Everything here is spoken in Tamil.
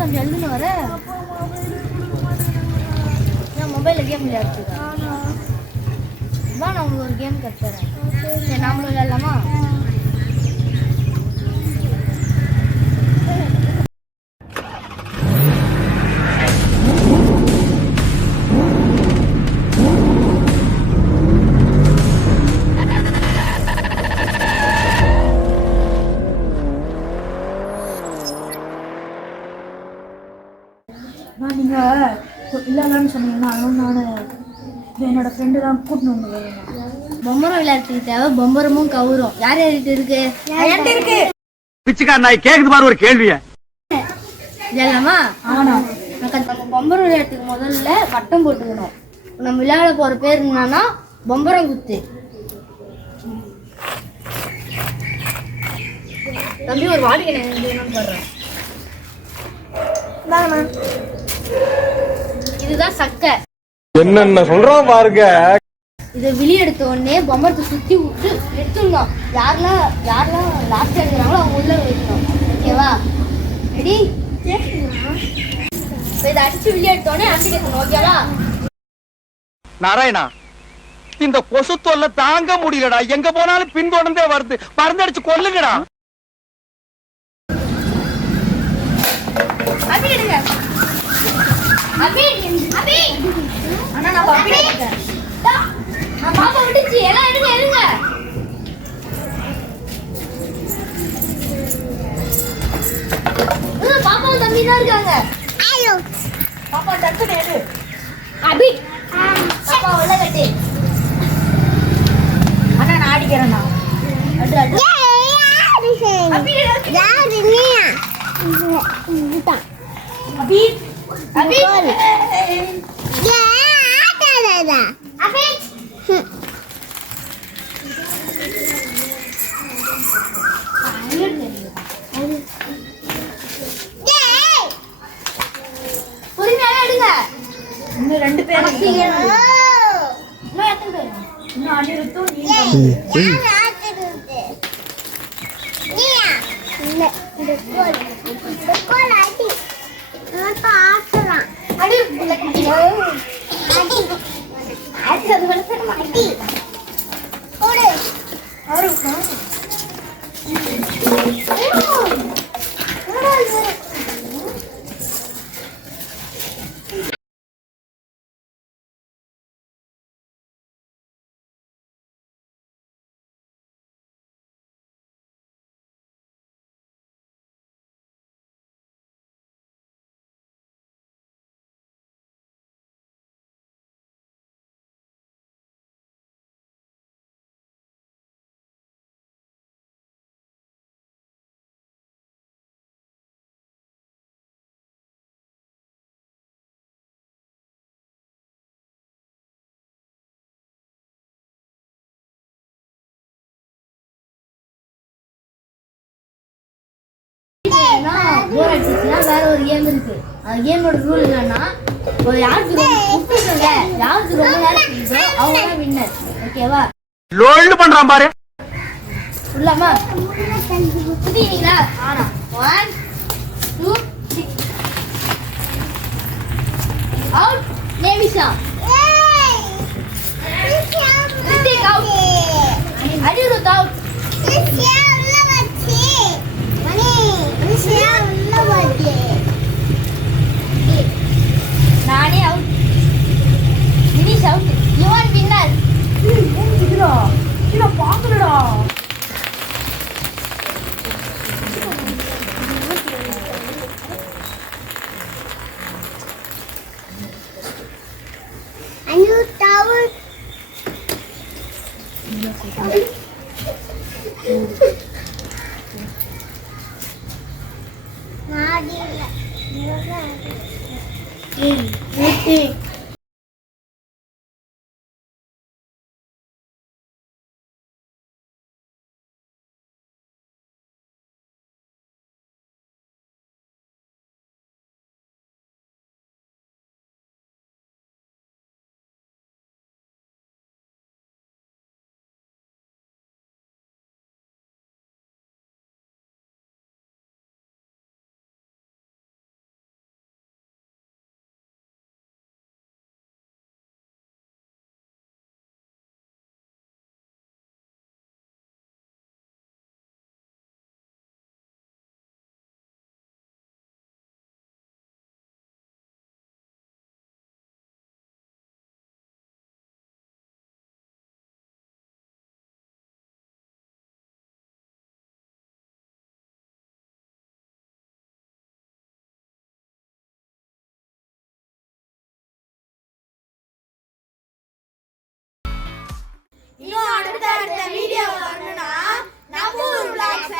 தம்பி எழுதுன்னு வர என் மொபைலில் கேம் விளையாடுறா. நான் உங்களுக்கு ஒரு கேம் கற்றுறேன். சரி நாமளும் விளையாடலாமா? நான் நீங்கள் இல்லைன்னு சொன்னீங்கன்னா நான் என்னோட ஃப்ரெண்டு தான் கூட்டின்னு வந்து வருவேன். பொம்பரம் விளையாட்டுக்கு தேவை பொம்பரமும் கவுரும். யார் யார்கிட்ட இருக்கு? என்கிட்ட இருக்கு. பிச்சுக்கார நாய் கேக்குது பாரு ஒரு கேள்விய. இல்லைம்மா ஆனா நம்ம பொம்பரம் விளையாட்டுக்கு முதல்ல வட்டம் போட்டுக்கணும். நம்ம விளையாட போற பேர் என்னன்னா பொம்பரம் குத்து. தம்பி ஒரு வாடிக்கை நான் போடுறேன். இதுதான் சக்கை. என்னென்ன சொல்றோம் பாருங்க. இதை வெளியே எடுத்த உடனே பொம்பரத்தை சுத்தி விட்டு எடுத்துடணும். யாரெல்லாம் லாஸ்ட் எடுக்கிறாங்களோ அவங்க உள்ள வைக்கணும். ஓகேவா? ரெடி? இதை அடிச்சு வெளியே எடுத்த உடனே அடிச்சு கேட்கணும். ஓகேவா? நாராயணா, இந்த கொசு தொல்லை தாங்க முடியலடா. எங்க போனாலும் பின்தொடர்ந்தே வருது. மருந்தடிச்சு கொல்லுங்கடா. அபி எடுங்க. அபி அண்ணா நான் பாப்பி எடுத்தேன். நான் பாப்பா விட்டுச்சு. எல்லாம் எடுங்க எடுங்க. பாப்பாவும் தம்பி தான் இருக்காங்க. பாப்பா டக்குனு எடு. அபி பாப்பா உள்ள கட்டு. அண்ணா நான் ஆடிக்கிறேண்ணா. அடு அடு. அபி அபி அபி பொறுமையாவே எடுங்க. இன்னும் 2 பேர் இன்னும் எத்தனை பேர்? இன்னும் அனிருத்தும் நீ அடி உள்ள கட்டிங்க. அடி அது வளர்த்து அடி ஓடு அவருக்கு போர் அடிச்சுன்னா வேற ஒரு கேம் இருக்கு. அந்த கேமோட ரூல் என்னன்னா யாருக்கு யாருக்கு ரொம்ப நேரம் இருக்குதோ அவங்க தான் வின்னர். ஓகேவா? லோல்டு பண்றான் பாரு. உள்ளாமா புரியுங்களா? ஆனா 1 2 3 out. Nemisha Rithik out. Anirudh out. நானே out. Vinish out. You are winner. இதுடா கீழே பாக்கலடா. Hey, அடுத்த வீடியோ வரணும்னா நம்ம ஊர் vlogs